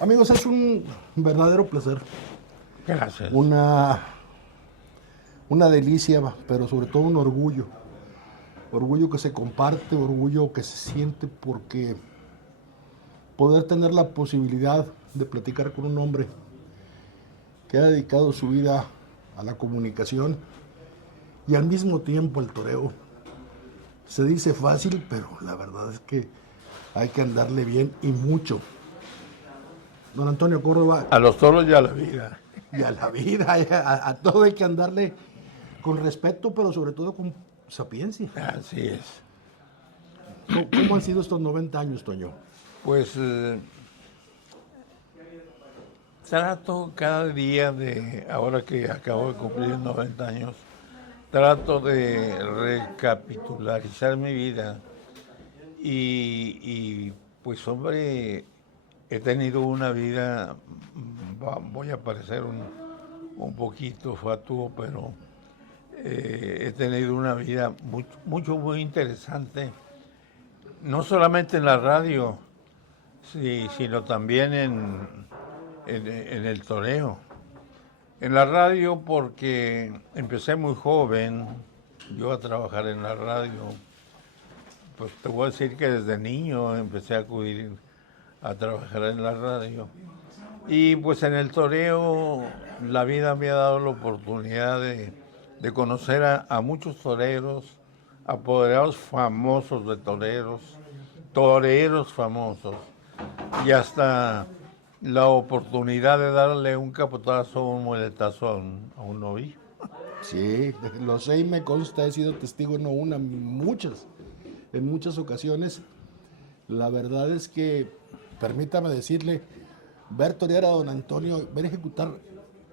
Amigos, es un verdadero placer, Gracias. una delicia, pero sobre todo un orgullo. Orgullo que se comparte, orgullo que se siente porque poder tener la posibilidad de platicar con un hombre que ha dedicado su vida a la comunicación y al mismo tiempo al toreo. Se dice fácil, pero la verdad es que hay que andarle bien y mucho. Don Antonio Córdoba, A los toros y a la vida. y a la vida, a todo hay que andarle con respeto, pero sobre todo con sapiencia. Así es. ¿Cómo han sido estos 90 años, Toño? Pues trato cada día ahora que acabo de cumplir 90 años, trato de recapitularizar mi vida pues hombre, he tenido una vida, voy a parecer un poquito fatuo, pero he tenido una vida muy interesante, no solamente en la radio, sí, sino también en el toreo. En la radio porque empecé muy joven, yo a trabajar en la radio. Pues te voy a decir que desde niño empecé a acudir a trabajar en la radio. Y pues en el toreo la vida me ha dado la oportunidad de conocer a muchos toreros, apoderados famosos de toreros famosos, y hasta la oportunidad de darle un capotazo o un muletazo a un novillo. Sí, lo sé y me consta, he sido testigo no una, en muchas ocasiones. La verdad es que, permítame decirle, ver torear a don Antonio, ver ejecutar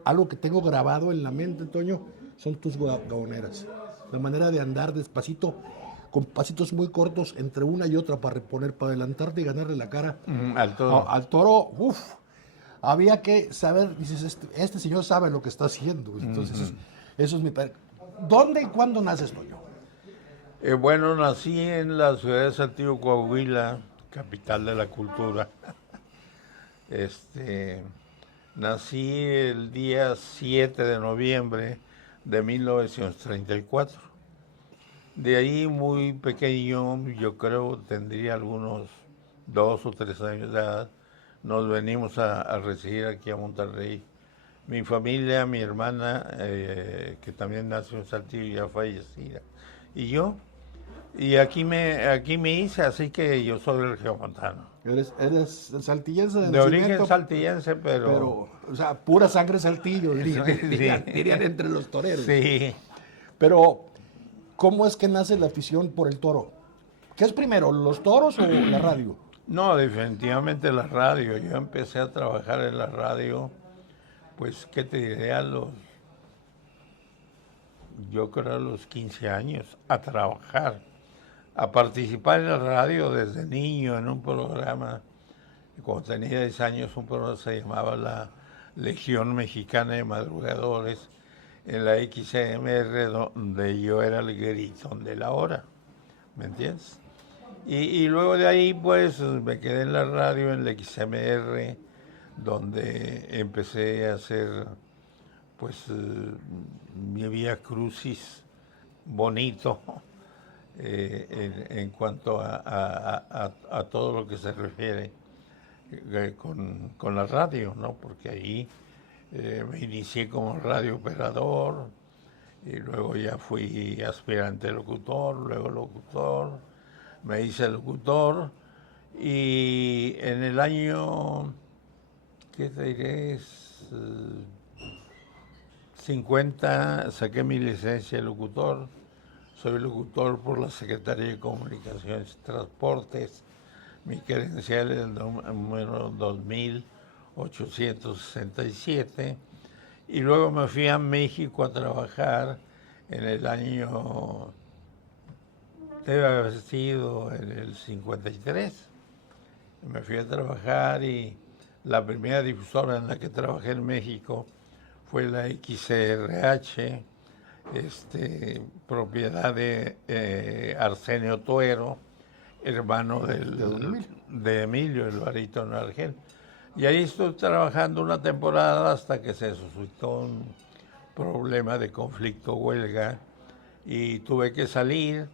algo que tengo grabado en la mente, Toño, son tus gaoneras. La manera de andar despacito, con pasitos muy cortos entre una y otra para reponer, para adelantarte y ganarle la cara Al toro. al toro. Había que saber, dices, este señor sabe lo que está haciendo. Entonces, eso es mi padre. ¿Dónde y cuándo naces, Toño? Bueno, nací en la ciudad de Saltillo, Coahuila, capital de la cultura. Este, nací el día 7 de noviembre de 1934. De ahí muy pequeño, yo creo tendría algunos 2 o 3 años de edad, nos venimos a residir aquí a Monterrey. Mi familia, mi hermana, que también nació en Saltillo, ya fallecida, y yo. Y aquí me hice, así que yo soy regiomontano. Eres saltillense de De origen nacimiento, saltillense, pero, o sea, pura sangre saltillo, dirían entre los toreros. Sí. Pero, ¿cómo es que nace la afición por el toro? ¿Qué es primero, los toros o la radio? No, definitivamente la radio. Yo empecé a trabajar en la radio, pues, ¿qué te diré? Yo creo a los 15 años, a trabajar, a participar en la radio desde niño en un programa. Cuando tenía 10 años, un programa se llamaba la Legión Mexicana de Madrugadores, en la XMR, donde yo era el gritón de la hora, ¿me entiendes? Y luego de ahí, pues, me quedé en la radio, en la XMR, donde empecé a hacer, pues, mi vía crucis bonito, en cuanto a todo lo que se refiere con la radio, ¿no? Porque ahí me inicié como radio operador y luego ya fui aspirante locutor, luego locutor, me hice locutor y en el año, ¿qué te diré? 50 saqué mi licencia de locutor. Soy locutor por la Secretaría de Comunicaciones y Transportes. Mi credencial es el número 2867. Y luego me fui a México a trabajar en el año, debe haber sido en el 53. Me fui a trabajar y la primera difusora en la que trabajé en México fue la XRH, propiedad de Arsenio Tuero, hermano de Emilio, el barítono Argel. Y ahí estuve trabajando una temporada hasta que se suscitó un problema de conflicto huelga y tuve que salir,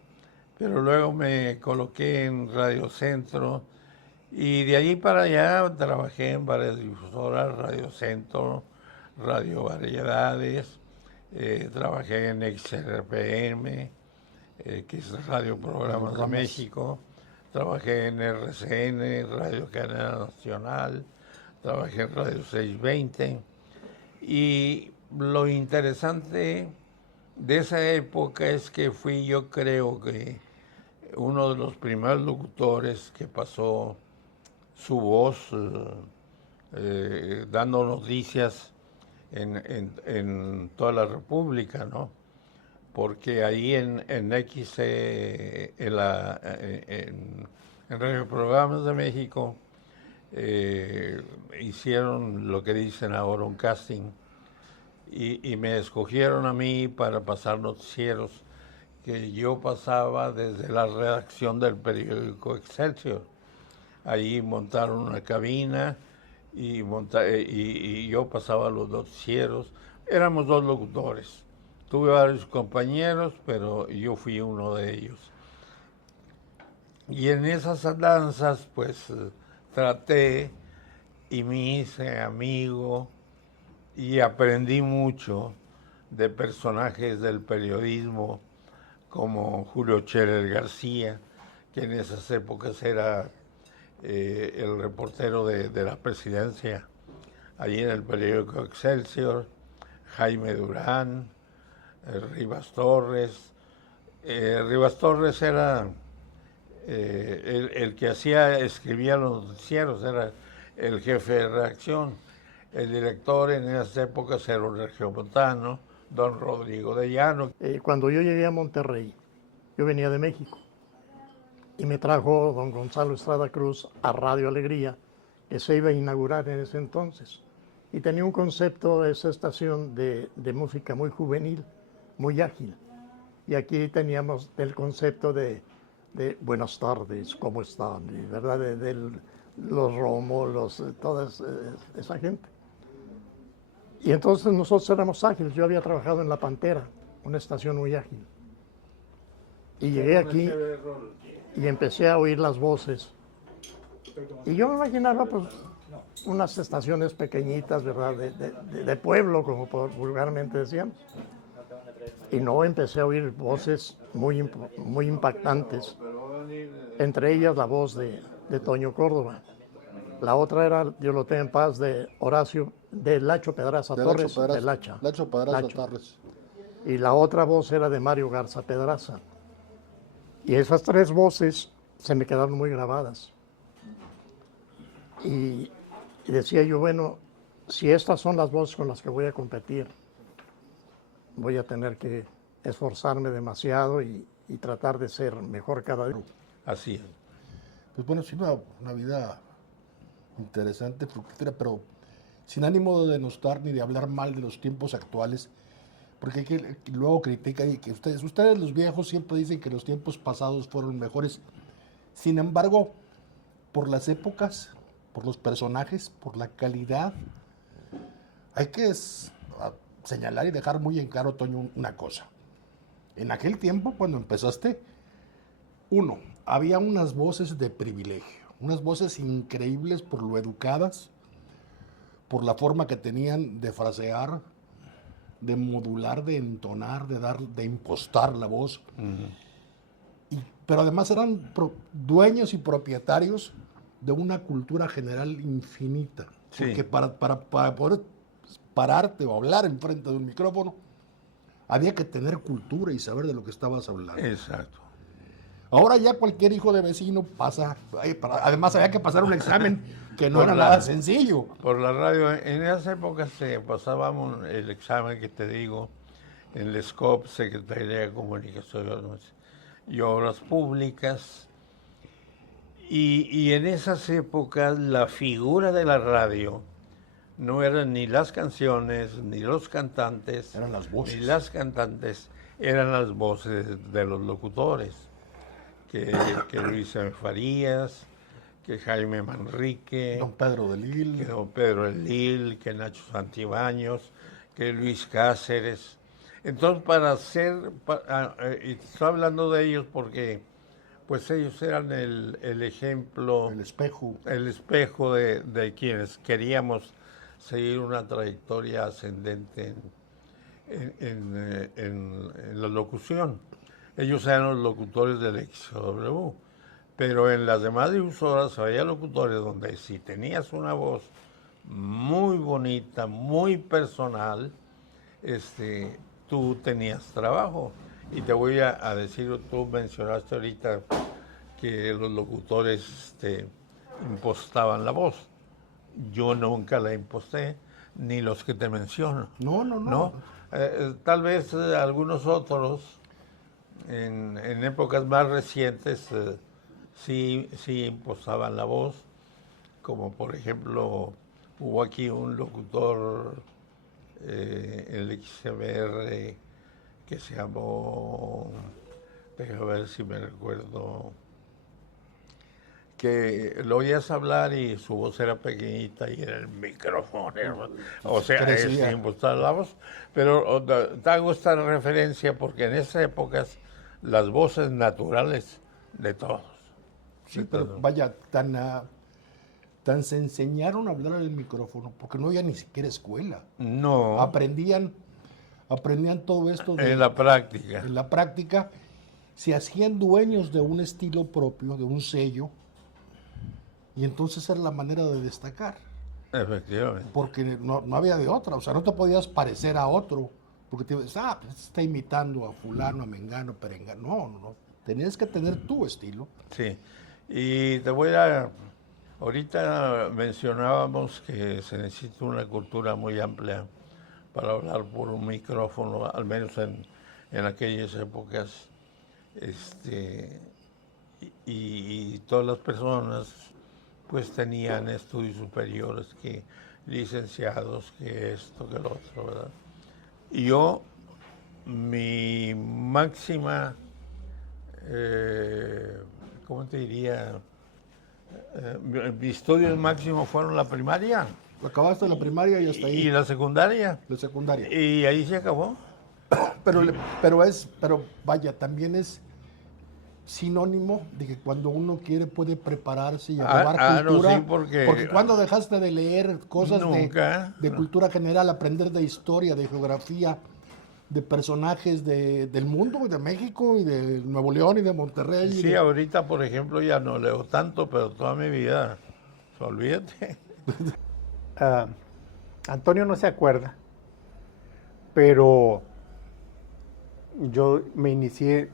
pero luego me coloqué en Radio Centro y de allí para allá trabajé en varias difusoras, Radio Centro, Radio Variedades, trabajé en XRPM, que es Radio Programas de México, trabajé en RCN, Radio Cadena Nacional, trabajé en Radio 620 y lo interesante de esa época es que fui, yo creo que uno de los primeros locutores que pasó su voz dando noticias en toda la República, ¿no? Porque ahí en Radio Programas de México hicieron lo que dicen ahora un casting y me escogieron a mí para pasar noticieros que yo pasaba desde la redacción del periódico Excelsior. Ahí montaron una cabina y yo pasaba los noticieros. Éramos dos locutores. Tuve varios compañeros, pero yo fui uno de ellos. Y en esas andanzas, pues, traté y me hice amigo y aprendí mucho de personajes del periodismo como Julio Scherer García, que en esas épocas era el reportero de la presidencia, allí en el periódico Excelsior, Jaime Durán, Rivas Torres. Rivas Torres era el que escribía los noticieros, era el jefe de redacción. El director en esas épocas era un regiomontano, don Rodrigo de Llano. Cuando yo llegué a Monterrey, yo venía de México y me trajo don Gonzalo Estrada Cruz a Radio Alegría, que se iba a inaugurar en ese entonces. Y tenía un concepto de esa estación de música muy juvenil, muy ágil. Y aquí teníamos el concepto de buenas tardes, ¿cómo están? Y, ¿verdad? Los Romo, toda esa gente. Y entonces nosotros éramos ágiles. Yo había trabajado en La Pantera, una estación muy ágil. Y llegué aquí y empecé a oír las voces. Y yo me imaginaba, pues, unas estaciones pequeñitas, ¿verdad? De pueblo, como vulgarmente decíamos. Y no, empecé a oír voces muy, muy impactantes. Entre ellas la voz de Toño Córdoba. La otra era, Dios lo tenga en paz, de Horacio, de Lacho Pedraza Torres, de Lacha. Lacho Pedraza Torres. Y la otra voz era de Mario Garza Pedraza. Y esas tres voces se me quedaron muy grabadas. Y decía yo, bueno, si estas son las voces con las que voy a competir, voy a tener que esforzarme demasiado y tratar de ser mejor cada día. Así es. Pues bueno, sí, una vida interesante, fructífera, pero sin ánimo de denostar ni de hablar mal de los tiempos actuales, porque hay que luego critican y que ustedes los viejos siempre dicen que los tiempos pasados fueron mejores. Sin embargo, por las épocas, por los personajes, por la calidad, hay que señalar y dejar muy en claro, Toño, una cosa. En aquel tiempo, cuando empezaste, había unas voces de privilegio, unas voces increíbles por lo educadas, por la forma que tenían de frasear, de modular, de entonar, de impostar la voz. Uh-huh. Pero además eran dueños y propietarios de una cultura general infinita. Sí. Porque para poder pararte o hablar enfrente de un micrófono, había que tener cultura y saber de lo que estabas hablando. Exacto. Ahora ya cualquier hijo de vecino pasa, además había que pasar un examen que no era nada sencillo. Por la radio, en esas épocas pasábamos el examen que te digo, en el SCOP, Secretaría de Comunicaciones y Obras Públicas, y en esas épocas la figura de la radio no eran ni las canciones, ni los cantantes, eran las voces. Ni las cantantes, eran las voces de los locutores. Que Luis M. Farías, que Jaime Manrique, Don Pedro de que Lille. don Pedro de Lille, que Nacho Santibáños, que Luis Cáceres. Entonces, y estoy hablando de ellos porque pues ellos eran el ejemplo, El espejo. el espejo de quienes queríamos seguir una trayectoria ascendente en la locución. Ellos eran los locutores del XW, pero en las demás difusoras había locutores donde si tenías una voz muy bonita, muy personal, tú tenías trabajo. Y te voy a decir, tú mencionaste ahorita que los locutores impostaban la voz. Yo nunca la imposté, ni los que te menciono. No, no, no. ¿No? Tal vez algunos otros, en épocas más recientes, sí impostaban la voz, como por ejemplo, hubo aquí un locutor en el XMR que se llamó, déjame ver si me recuerdo, que lo oías hablar y su voz era pequeñita y era el micrófono, o sea, impostar la voz. Pero te hago esta referencia porque en esas épocas las voces naturales de todos. Sí, pero vaya, tan se enseñaron a hablar al micrófono porque no había ni siquiera escuela. No. Aprendían todo esto En la práctica. En la práctica se hacían dueños de un estilo propio, de un sello, y entonces era la manera de destacar. Efectivamente. Porque no había de otra, o sea, no te podías parecer a otro, porque te pues está imitando a fulano, a mengano, perengano. No. Tenías que tener tu estilo. Sí, y ahorita mencionábamos que se necesita una cultura muy amplia para hablar por un micrófono, al menos en aquellas épocas, y todas las personas pues tenían estudios superiores, que licenciados, que esto, que lo otro, ¿verdad? Y yo, mi máxima, ¿cómo te diría? Mis estudios máximos fueron la primaria. Acabaste la primaria y hasta ahí. Y la secundaria. La secundaria. Y ahí se acabó. Pero vaya, también es sinónimo de que cuando uno quiere puede prepararse y acabar cultura. No, sí, porque cuando dejaste de leer cosas de no. cultura general, aprender de historia, de geografía, de personajes del mundo, de México y de Nuevo León y de Monterrey. Sí, ahorita, por ejemplo, ya no leo tanto, pero toda mi vida, olvídate. Antonio no se acuerda, pero yo me inicié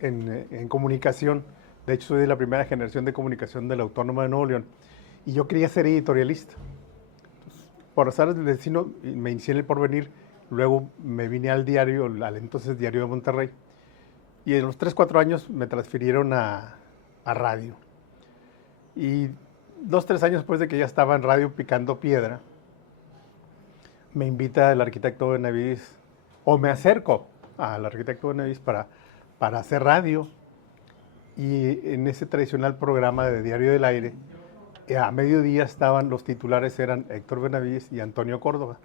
en comunicación. De hecho, soy de la primera generación de comunicación de la Autónoma de Nuevo León, y yo quería ser editorialista. Entonces, por azares del destino, me inicié en El Porvenir, luego me vine al entonces Diario de Monterrey, y en los 3-4 años me transfirieron a radio. Y 2-3 años después de que ya estaba en radio picando piedra, me invita el arquitecto Benavides, o me acerco al arquitecto Benavides para hacer radio. Y en ese tradicional programa de Diario del Aire, a mediodía estaban, los titulares eran Héctor Benavides y Antonio Córdoba.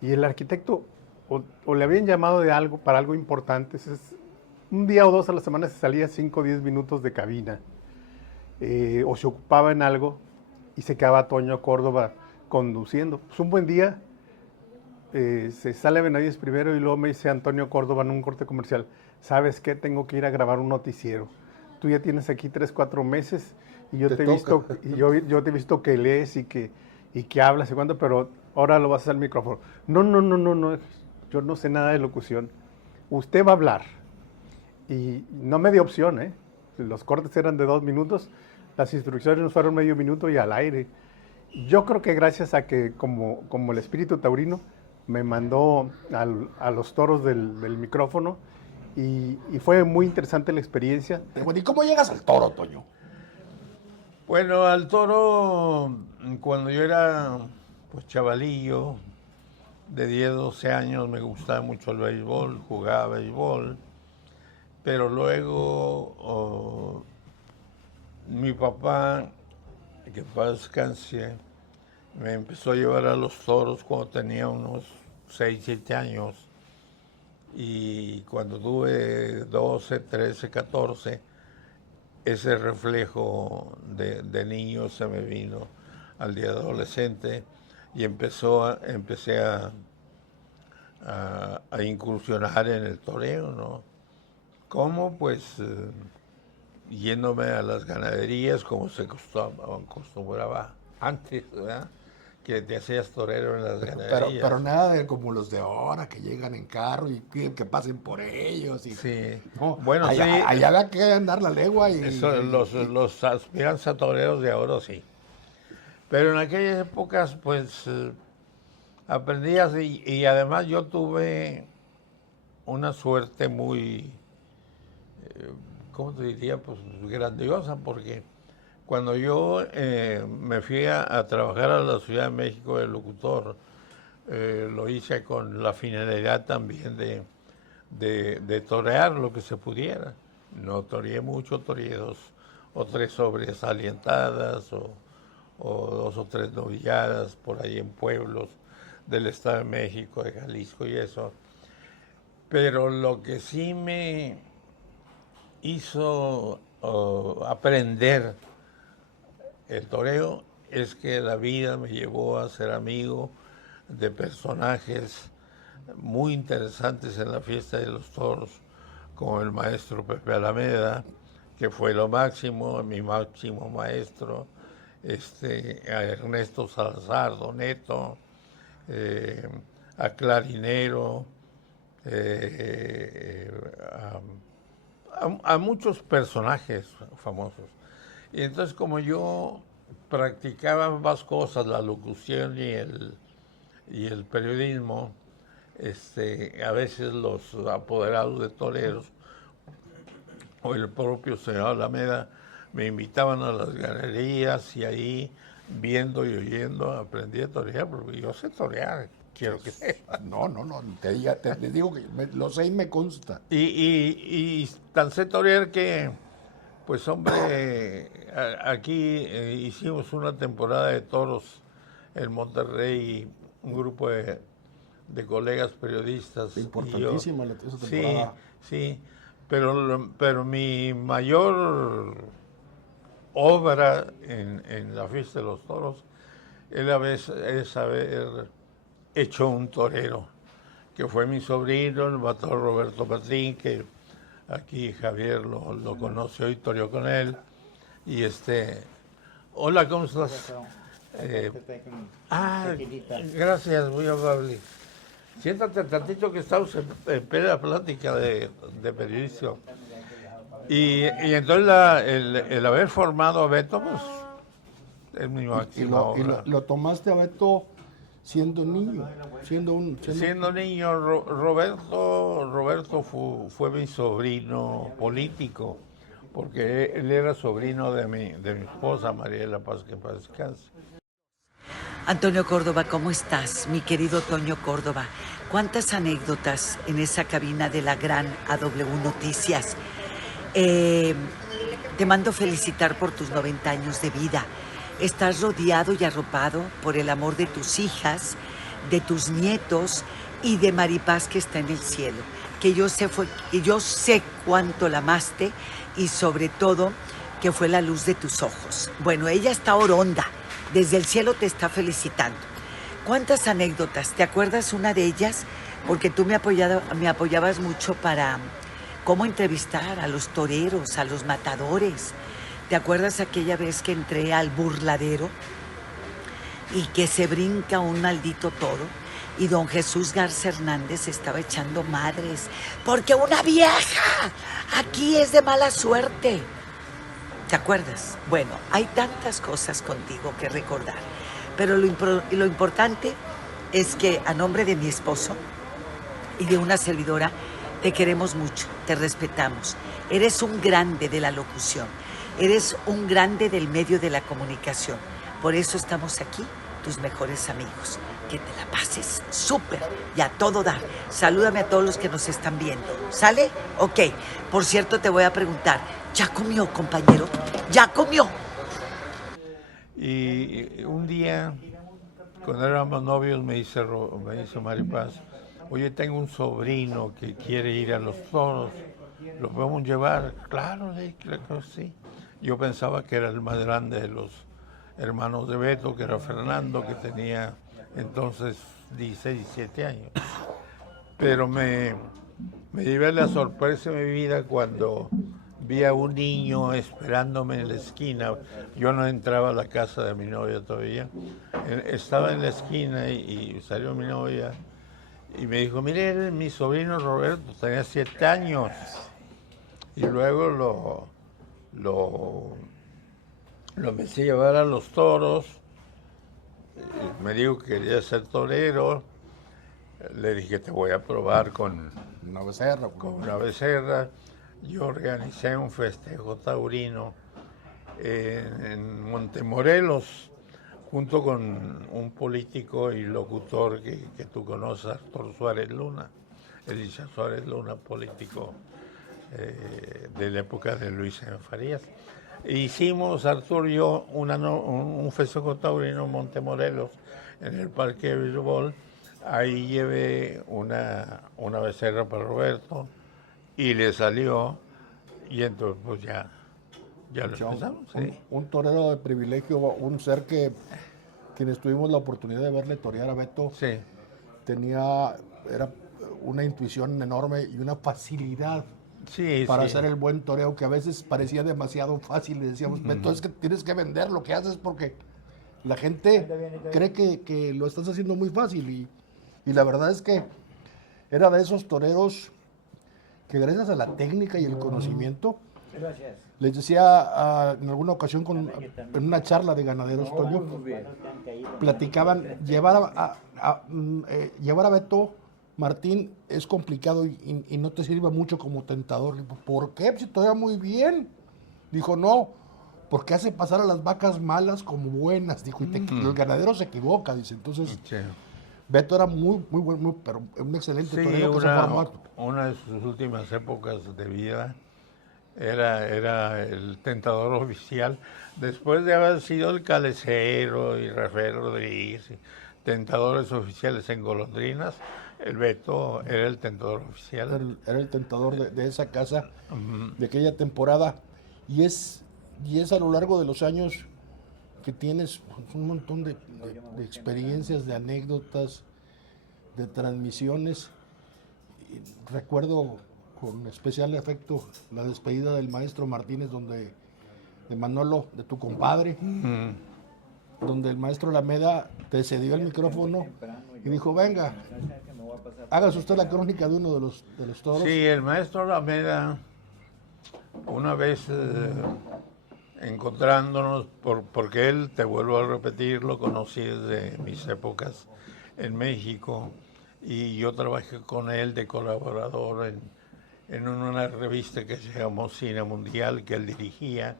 Y el arquitecto, o le habían llamado para algo importante, un día o dos a la semana se salía 5 o 10 minutos de cabina, o se ocupaba en algo, y se quedaba Antonio Córdoba conduciendo. Pues un buen día, se sale Benavides primero y luego me dice Antonio Córdoba en un corte comercial: ¿sabes qué? Tengo que ir a grabar un noticiero. Tú ya tienes aquí 3-4 meses y yo te he visto, yo te he visto que lees y que hablas y cuándo, pero ahora lo vas a hacer al micrófono. No, yo no sé nada de locución. Usted va a hablar. Y no me dio opción, Los cortes eran de 2 minutos, las instrucciones nos fueron medio minuto y al aire. Yo creo que gracias a que, como el espíritu taurino, me mandó a los toros del micrófono, y fue muy interesante la experiencia. ¿Y cómo llegas al toro, Toño? Bueno, al toro, cuando yo era pues chavalillo, de 10, 12 años, me gustaba mucho el béisbol, jugaba béisbol, pero luego mi papá que en paz descanse, me empezó a llevar a los toros cuando tenía unos 6, 7 años. Y cuando tuve 12, 13, 14, ese reflejo de niño se me vino al día de adolescente y empecé a incursionar en el toreo, ¿no? ¿Cómo? Pues yéndome a las ganaderías como se acostumbraba antes, ¿verdad? Que te hacías torero en las ganaderías. Pero nada de como los de ahora, que llegan en carro y piden que pasen por ellos. Y, Sí. no, Bueno, allá, sí. allá había que andar la legua. Los aspirantes a toreros de ahora sí. Pero en aquellas épocas, pues, aprendías y además yo tuve una suerte muy, ¿cómo te diría? Pues grandiosa, porque cuando yo me fui a trabajar a la Ciudad de México de locutor, lo hice con la finalidad también de torear lo que se pudiera. No toreé mucho, toreé 2 o 3 sobresalientadas o 2 o 3 novilladas por ahí en pueblos del Estado de México, de Jalisco y eso. Pero lo que sí me hizo aprender el toreo es que la vida me llevó a ser amigo de personajes muy interesantes en la fiesta de los toros, como el maestro Pepe Alameda, que fue lo máximo, mi máximo maestro, a Ernesto Salazar Doneto, a Clarinero, a muchos personajes famosos. Y entonces, como yo practicaba ambas cosas, la locución y el periodismo, a veces los apoderados de toreros o el propio señor Alameda me invitaban a las ganaderías y ahí, viendo y oyendo, aprendí a torear, porque yo sé torear, quiero que sepa. No, te digo que lo sé y me consta. Y tan sé torear que, pues hombre, aquí hicimos una temporada de toros en Monterrey, un grupo de colegas periodistas. Importantísima esa temporada. Sí, pero mi mayor obra en la fiesta de los toros es haber hecho un torero, que fue mi sobrino, el matador Roberto Patrín, que aquí Javier lo conoce hoy, toreó con él. Y hola, ¿cómo estás? Gracias, muy amable. Siéntate tantito que estamos en plena plática de periodismo. Y entonces el haber formado a Beto, pues, es mi máxima obra. Lo tomaste a Beto siendo niño, Siendo niño, Roberto fue mi sobrino político, porque él era sobrino de mi esposa, María de la Paz, que en paz descanse. Antonio Córdoba, ¿cómo estás? Mi querido Toño Córdoba, ¿cuántas anécdotas en esa cabina de la gran AW Noticias? Te mando felicitar por tus 90 años de vida. Estás rodeado y arropado por el amor de tus hijas, de tus nietos y de Maripaz, que está en el cielo. Que yo sé cuánto la amaste y sobre todo que fue la luz de tus ojos. Bueno, ella está oronda. Desde el cielo te está felicitando. ¿Cuántas anécdotas? ¿Te acuerdas una de ellas? Porque tú me apoyabas mucho para cómo entrevistar a los toreros, a los matadores. ¿Te acuerdas aquella vez que entré al burladero y que se brinca un maldito toro y don Jesús Garza Hernández estaba echando madres? Porque una vieja aquí es de mala suerte. ¿Te acuerdas? Bueno, hay tantas cosas contigo que recordar, pero lo importante es que a nombre de mi esposo y de una servidora te queremos mucho, te respetamos. Eres un grande de la locución, eres un grande del medio de la comunicación. Por eso estamos aquí, tus mejores amigos. Que te la pases súper y a todo dar. Salúdame a todos los que nos están viendo. ¿Sale? Ok. Por cierto, te voy a preguntar, ¿ya comió, compañero? ¿Ya comió? Y un día, cuando éramos novios, me dice Maripaz, oye, tengo un sobrino que quiere ir a los toros, ¿lo podemos llevar? Claro, claro que sí. Yo pensaba que era el más grande de los hermanos de Beto, que era Fernando, que tenía entonces 16, 17 años. Pero me llevé la sorpresa de mi vida cuando vi a un niño esperándome en la esquina. Yo no entraba a la casa de mi novia todavía. Estaba en la esquina y salió mi novia y me dijo, mire, mi sobrino Roberto tenía 7 años. Y luego lo empecé a llevar a los toros. Me dijo que quería ser torero. Le dije, te voy a probar con Una becerra. con una becerra. Yo organicé un festejo taurino en Montemorelos, junto con un político y locutor que tú conoces, Arturo Suárez Luna, Elisa Suárez Luna, político de la época de Luis M. Farías. Hicimos, Arturo y yo, un festejo taurino en Montemorelos, en el Parque de Bilbao. Ahí llevé una becerra para Roberto y le salió, y entonces pues ya lo empezamos. Sí. Un torero de privilegio, un ser que quienes tuvimos la oportunidad de verle torear a Beto, Sí, era una intuición enorme y una facilidad sí, para sí. hacer el buen toreo, que a veces parecía demasiado fácil. Le decíamos, Beto, es que tienes que vender lo que haces porque la gente cree que lo estás haciendo muy fácil. Y la verdad es que era de esos toreros que gracias a la técnica y el conocimiento, les decía en alguna ocasión en una charla de ganaderos, Toño, platicaban, llevar a Beto Martín es complicado y no te sirve mucho como tentador. Le digo, ¿por qué? Si todavía muy bien. Dijo, no, porque hace pasar a las vacas malas como buenas. Dijo, el ganadero se equivoca, dice. Entonces, Sí. Beto era muy bueno, pero un excelente torero que se formó. una de sus últimas épocas de vida era el tentador oficial. Después de haber sido el Calecero y Rafael Rodríguez, tentadores oficiales en Golondrinas, el Beto era el tentador oficial. Era el tentador de esa casa, de aquella temporada. Y es a lo largo de los años que tienes un montón de experiencias, de anécdotas, de transmisiones. Y recuerdo con especial afecto la despedida del maestro Martínez, de Manolo, de tu compadre, donde el maestro Alameda te cedió el micrófono y dijo, venga, hágase usted la crónica de uno de los toros. Sí, el maestro Alameda, una vez encontrándonos, porque él, te vuelvo a repetir, lo conocí desde mis épocas en México, y yo trabajé con él de colaborador en una revista que se llamó Cine Mundial, que él dirigía,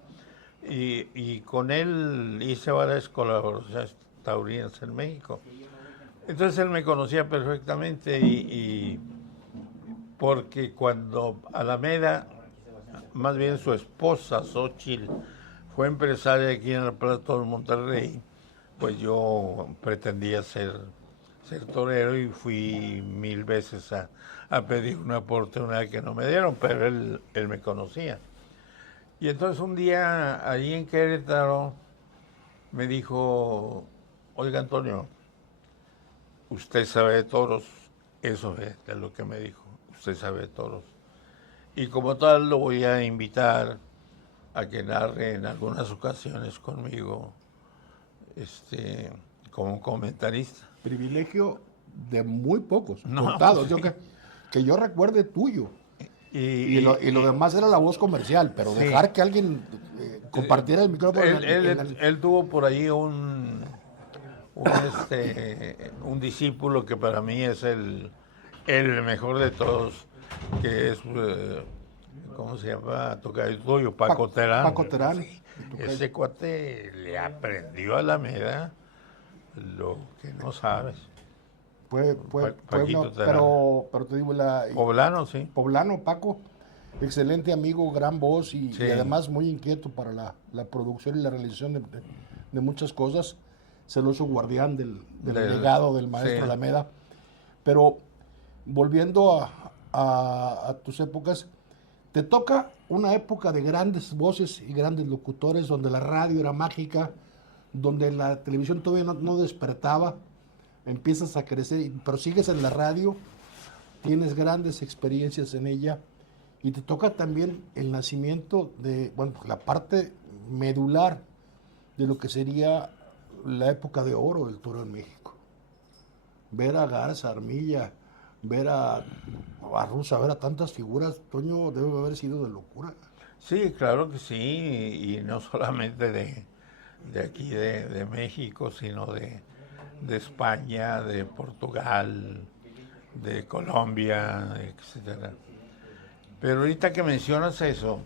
y con él hice varias colaboraciones taurinas en México. Entonces él me conocía perfectamente, y porque cuando Alameda, más bien su esposa, Xochitl, fue empresaria aquí en el Plato de Monterrey, pues yo pretendía ser torero y fui 1000 veces a pedir una oportunidad que no me dieron, pero él me conocía. Y entonces un día, allí en Querétaro, me dijo, oiga Antonio, usted sabe de toros. Eso es lo que me dijo, usted sabe de toros. Y como tal lo voy a invitar a que narre en algunas ocasiones conmigo, como comentarista. Privilegio de muy pocos, No, contados. sí. Que yo recuerde tuyo. Y lo demás era la voz comercial, pero sí. dejar que alguien compartiera el micrófono. Él tuvo por ahí un discípulo que para mí es el mejor de todos, que es, ¿cómo se llama? Tocayo tuyo, Paco Terán. Paco Terán. Sí. Ese cuate le aprendió a Alameda lo que no sabes. Pueblo, pero te digo, Poblano, sí. Poblano, Paco, excelente amigo, gran voz y Sí. además muy inquieto para la producción y la realización de muchas cosas, celoso guardián del Del- legado del maestro sí. Alameda. Pero volviendo a tus épocas, te toca una época de grandes voces y grandes locutores, donde la radio era mágica, donde la televisión todavía no despertaba, empiezas a crecer, pero sigues en la radio, tienes grandes experiencias en ella, y te toca también el nacimiento de, bueno, la parte medular de lo que sería la época de oro del toro en México. Ver a Garza, Armilla, ver a Russa, ver a tantas figuras, Toño, debe haber sido de locura. Sí, claro que sí, y no solamente de aquí de México, sino de España, de Portugal, de Colombia, etcétera. Pero ahorita que mencionas eso,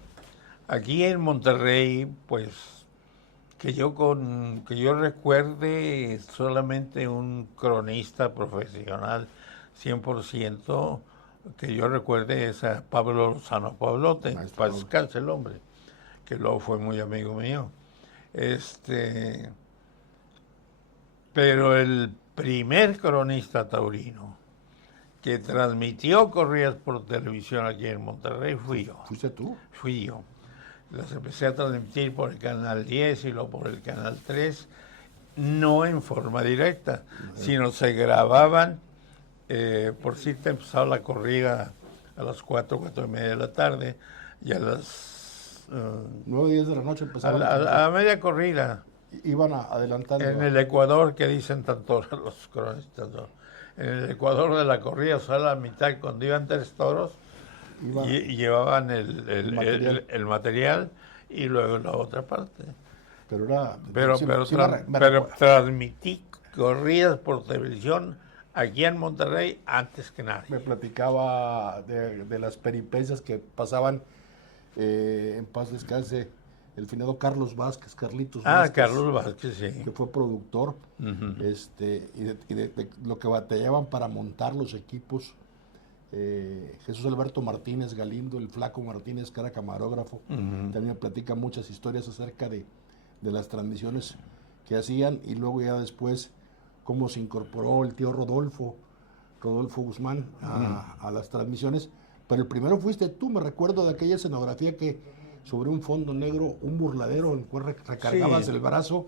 aquí en Monterrey, pues que yo recuerde solamente un cronista profesional 100%, que yo recuerde es a Pablo Lozano Pablote, Maestro paz Pablo. descanse el hombre, que luego fue muy amigo mío. Pero el primer cronista taurino que transmitió corridas por televisión aquí en Monterrey fui yo. ¿Fuiste tú? Fui yo. Las empecé a transmitir por el Canal 10 y luego por el Canal 3, no en forma directa, sino se grababan, por si te empezaba la corrida a las 4:30 de la tarde, y a las 9, 10 de la noche a empezaban. la media corrida, Iban adelantando. en el Ecuador, que dicen tanto los cronistas, ¿no? En el Ecuador de la corrida, o sea, a la mitad, cuando iban 3 toros, Iba- y llevaban el material y luego la otra parte. pero era. Pero, sí, pero, sí tra- me pero recuerdo. transmití corridas por televisión aquí en Monterrey antes que nadie. Me platicaba de las peripecias que pasaban, en paz descanse, el finado Carlos Vázquez, Carlitos Vázquez, Carlos Vázquez, que sí. fue productor, Ujú. y de lo que batallaban para montar los equipos. Jesús Alberto Martínez Galindo, el Flaco Martínez, que era camarógrafo, también me platica muchas historias acerca de las transmisiones que hacían, y luego ya después cómo se incorporó el tío Rodolfo Guzmán a las transmisiones. Pero el primero fuiste tú, me recuerdo de aquella escenografía que sobre un fondo negro, un burladero en el cual recargabas Sí. el brazo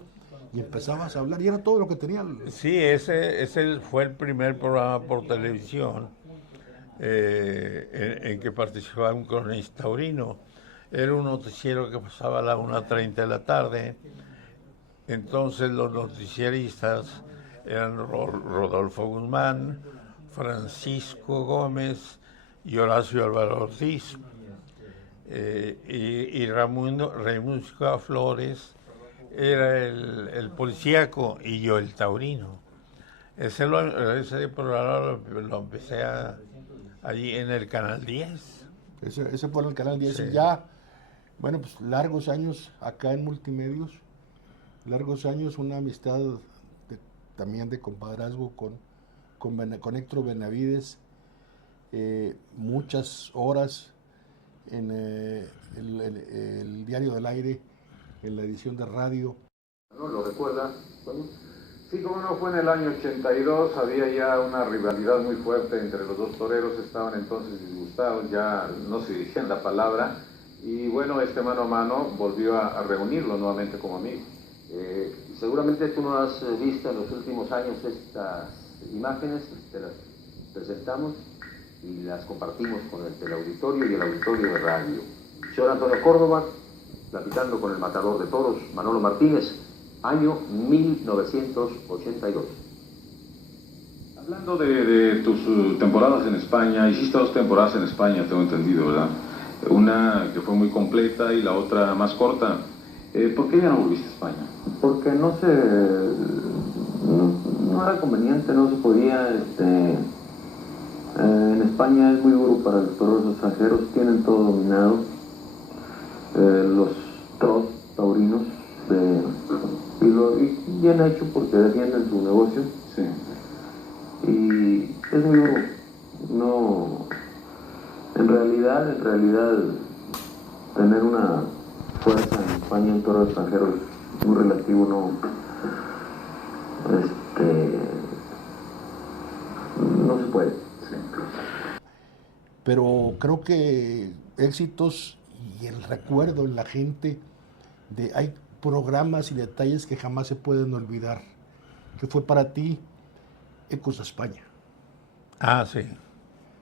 y empezabas a hablar, y era todo lo que tenía. Sí, ese fue el primer programa por televisión en que participaba un cronista taurino. Era un noticiero que pasaba a la 1:30 de la tarde. Entonces los noticieristas eran Rodolfo Guzmán, Francisco Gómez y Horacio Álvaro Ortiz. Y Raimundo Flores era el policíaco y yo el taurino. Ese programa lo empecé allí en el Canal 10. Ese fue en el Canal 10. Sí. Y ya, bueno, pues largos años acá en Multimedios, largos años, una amistad también de compadrazgo con Héctor Benavides, muchas horas en el Diario del Aire, en la edición de radio. ¿No lo recuerda? Sí, como no, fue en el año 82, había ya una rivalidad muy fuerte entre los dos toreros, estaban entonces disgustados, ya no se dirigían la palabra, y bueno, este mano a mano volvió a reunirlos nuevamente como amigos. Seguramente tú no has visto en los últimos años estas imágenes, te las presentamos y las compartimos con el teleauditorio y el auditorio de radio. Señor Antonio Córdoba, platicando con el matador de toros, Manolo Martínez, año 1982. Hablando de tus temporadas en España, hiciste 2 temporadas en España, tengo entendido, ¿verdad? Una que fue muy completa y la otra más corta. ¿Por qué ya no volviste a España? Porque no era conveniente, no se podía. En España es muy duro para los toreros extranjeros, tienen todo dominado. Los trots taurinos, y bien hecho porque defienden su negocio. Sí. Y es muy duro. No, en realidad, tener una fuerza en España en toros extranjeros muy relativo, no se puede. Sí. Pero creo que éxitos y el recuerdo en la gente hay programas y detalles que jamás se pueden olvidar. ¿Qué fue para ti Ecos de España? Ah, sí.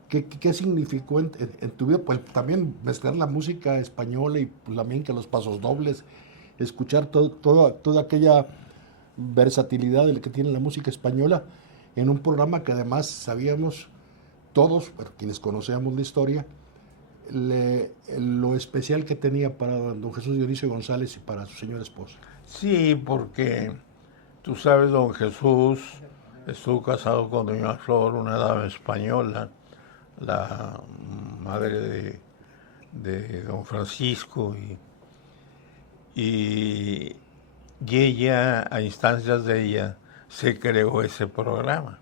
¿Qué significó en tu vida? Pues también mezclar la música española y pues, también que los pasos dobles, escuchar toda aquella versatilidad que tiene la música española en un programa que además sabíamos todos, bueno, quienes conocíamos la historia, lo especial que tenía para don Jesús Dionisio González y para su señora esposa. Sí, porque tú sabes, don Jesús estuvo casado con doña Flor, una dama española, la madre de don Francisco, y ella, a instancias de ella, se creó ese programa,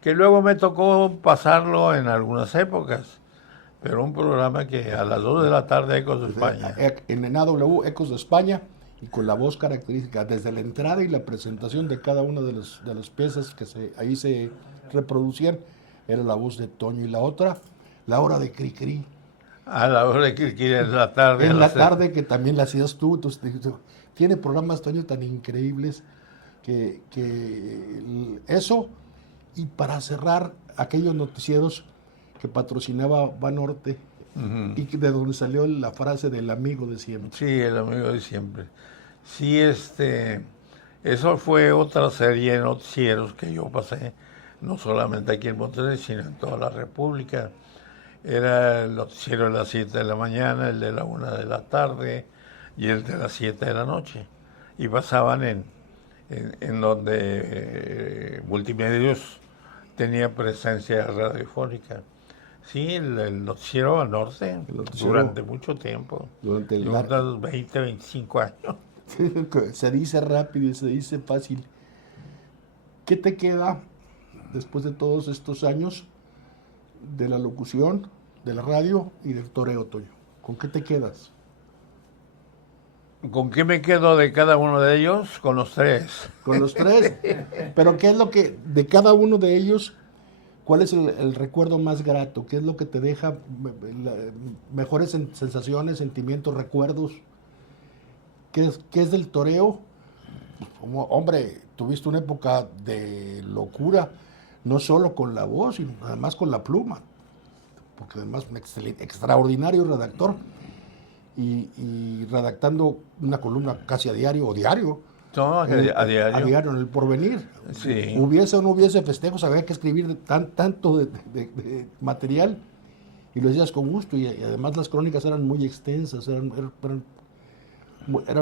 que luego me tocó pasarlo en algunas épocas, pero un programa que a las 2 de la tarde, Ecos de España. En AW, Ecos de España, y con la voz característica, desde la entrada y la presentación de cada una de las piezas que ahí se reproducían, era la voz de Toño, y la otra, la hora de Cricri. A la hora de Cricri en la tarde. En la tarde, que también la hacías tú. Entonces, tiene programas, Toño, tan increíbles que eso, y para cerrar, aquellos noticieros que patrocinaba Banorte, y de donde salió la frase del amigo de siempre. Sí, el amigo de siempre. Sí, eso fue otra serie de noticieros que yo pasé, no solamente aquí en Monterrey, sino en toda la República. Era el noticiero de las 7 de la mañana, el de la 1 de la tarde y el de las 7 de la noche. Y pasaban en donde Multimedios tenía presencia radiofónica. Sí, el noticiero Banorte, durante mucho tiempo, durante unos 20, 25 años. Se dice rápido y se dice fácil. ¿Qué te queda después de todos estos años de la locución, de la radio y del toreo, Toño? ¿Con qué te quedas? ¿Con qué me quedo de cada uno de ellos? Con los tres. Con los tres. Pero ¿qué es lo que, de cada uno de ellos, cuál es el recuerdo más grato? ¿Qué es lo que te deja mejores sensaciones, sentimientos, recuerdos? ¿Qué es del toreo? Como, hombre, tuviste una época de locura, no solo con la voz, sino además con la pluma, porque además un extraordinario redactor, y redactando una columna casi a diario, No, a diario. A diario, en El Porvenir. Sí. Hubiese o no hubiese festejos, había que escribir tanto de material, y lo hacías con gusto, y además las crónicas eran muy extensas, eran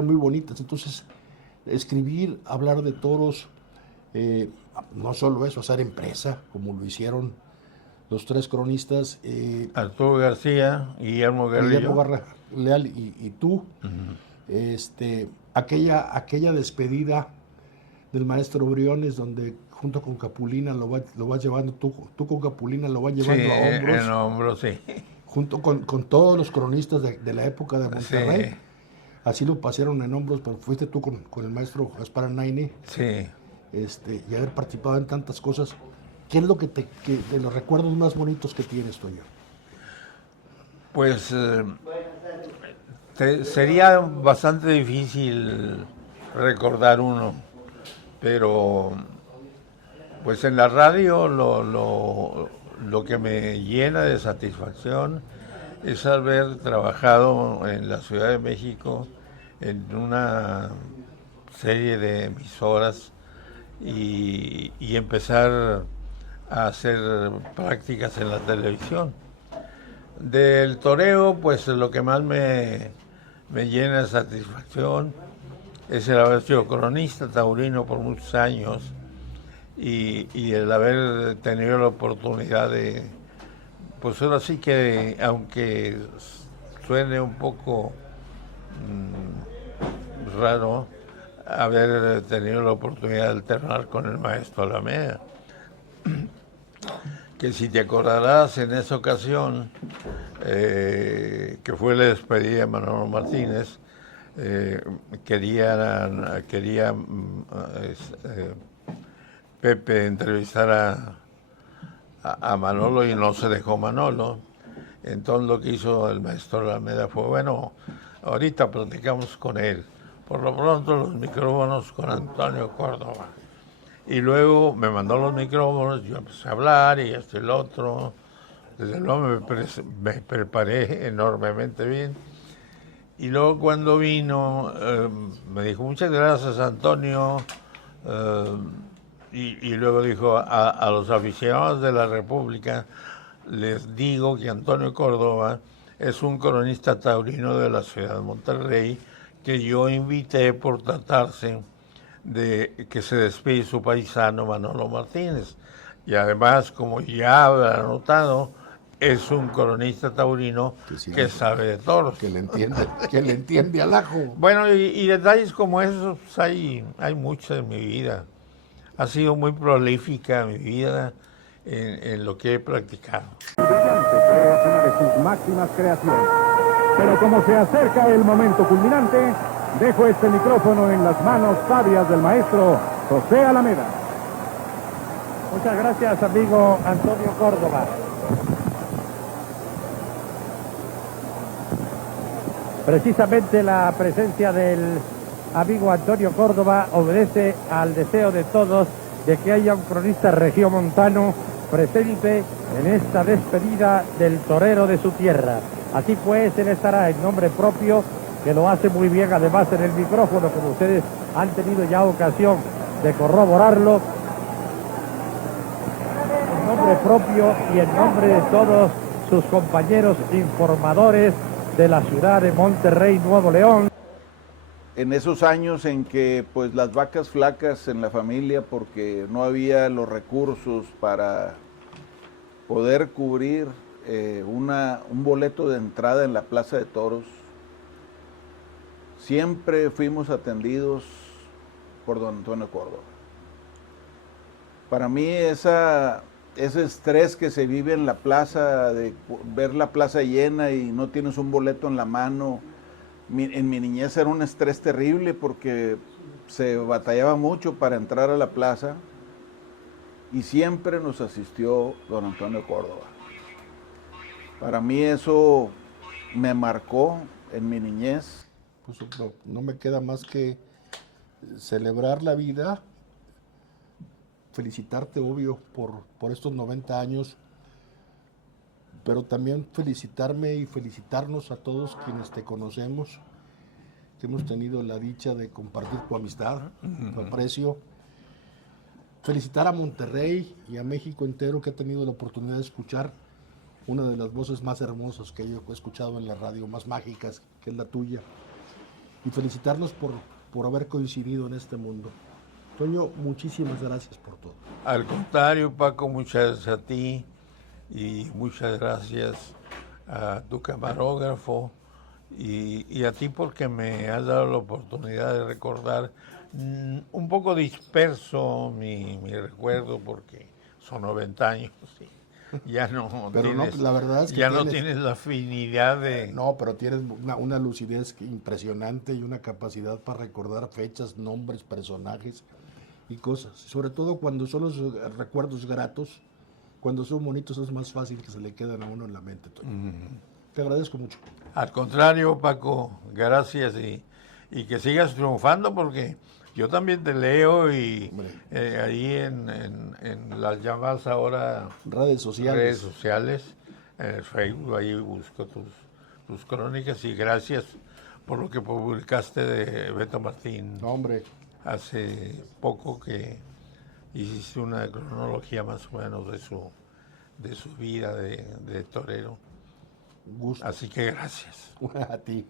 muy bonitas. Entonces, escribir, hablar de toros, no solo eso, hacer empresa, como lo hicieron los tres cronistas. Arturo García, Guillermo Leal y tú. Aquella despedida del maestro Briones, donde junto con Capulina lo vas llevando, tú con Capulina lo vas llevando a hombros. En hombros, sí. Junto con todos los cronistas de la época de Monterrey. Sí. Así lo pasaron en hombros, pero fuiste tú con el maestro Gaspar Anaine. Sí. Y haber participado en tantas cosas. ¿Qué es lo que de los recuerdos más bonitos que tienes, Toño? Pues sería bastante difícil recordar uno, pero pues en la radio lo que me llena de satisfacción es haber trabajado en la Ciudad de México en una serie de emisoras y empezar a hacer prácticas en la televisión. Del toreo, pues lo que más me llena de satisfacción es el haber sido cronista taurino por muchos años y el haber tenido la oportunidad de, pues ahora sí que, aunque suene un poco raro, haber tenido la oportunidad de alternar con el maestro Alameda. Que si te acordarás, en esa ocasión, que fue la despedida de Manolo Martínez, quería Pepe entrevistar a Manolo y no se dejó Manolo. Entonces lo que hizo el maestro Alameda fue, bueno, ahorita platicamos con él. Por lo pronto los micrófonos con Antonio Córdoba. Y luego me mandó los micrófonos, yo empecé a hablar y esto y lo otro. Desde luego me preparé enormemente bien. Y luego cuando vino, me dijo, muchas gracias Antonio. Y luego dijo, a los aficionados de la República, les digo que Antonio Córdoba es un cronista taurino de la ciudad de Monterrey, que yo invité por tratarse de que se despide su paisano Manolo Martínez. Y además, como ya habrá notado, es un cronista taurino que sabe de toros. Que le entiende al ajo. Bueno, y detalles como esos pues hay muchos en mi vida. Ha sido muy prolífica mi vida en lo que he practicado. Brillante, creo que una de sus máximas creaciones. Pero como se acerca el momento culminante, dejo este micrófono en las manos sabias del maestro José Alameda. Muchas gracias, amigo Antonio Córdoba. Precisamente la presencia del amigo Antonio Córdoba obedece al deseo de todos de que haya un cronista regiomontano presente en esta despedida del torero de su tierra. Así pues, él estará en nombre propio, que lo hace muy bien además en el micrófono, como ustedes han tenido ya ocasión de corroborarlo, en nombre propio y en nombre de todos sus compañeros informadores de la ciudad de Monterrey, Nuevo León. En esos años en que pues las vacas flacas en la familia, porque no había los recursos para poder cubrir un boleto de entrada en la Plaza de Toros, siempre fuimos atendidos por don Antonio Córdoba. Para mí ese estrés que se vive en la plaza, de ver la plaza llena y no tienes un boleto en la mano, en mi niñez era un estrés terrible porque se batallaba mucho para entrar a la plaza y siempre nos asistió don Antonio Córdoba. Para mí eso me marcó en mi niñez. Pues no me queda más que celebrar la vida, felicitarte, obvio, por estos 90 años, pero también felicitarme y felicitarnos a todos quienes te conocemos, que hemos tenido la dicha de compartir tu amistad, tu aprecio. Felicitar a Monterrey y a México entero, que ha tenido la oportunidad de escuchar una de las voces más hermosas que yo he escuchado en la radio, más mágicas, que es la tuya. Y felicitarnos por haber coincidido en este mundo. Toño, muchísimas gracias por todo. Al contrario, Paco, muchas gracias a ti y muchas gracias a tu camarógrafo y a ti porque me has dado la oportunidad de recordar un poco disperso mi recuerdo, porque son 90 años y ya no pero tienes, no, la verdad es que ya no tienes la afinidad de... No, pero tienes una lucidez impresionante y una capacidad para recordar fechas, nombres, personajes y cosas. Sobre todo cuando son los recuerdos gratos, cuando son bonitos es más fácil que se le quedan a uno en la mente. Te agradezco mucho. Al contrario, Paco, gracias y que sigas triunfando, porque yo también te leo y ahí en las llamadas ahora redes sociales, en el Facebook, ahí busco tus crónicas y gracias por lo que publicaste de Beto Martín. No, hombre. Hace poco que hiciste una cronología más o menos de su vida de torero. Gusto. Así que gracias. A ti.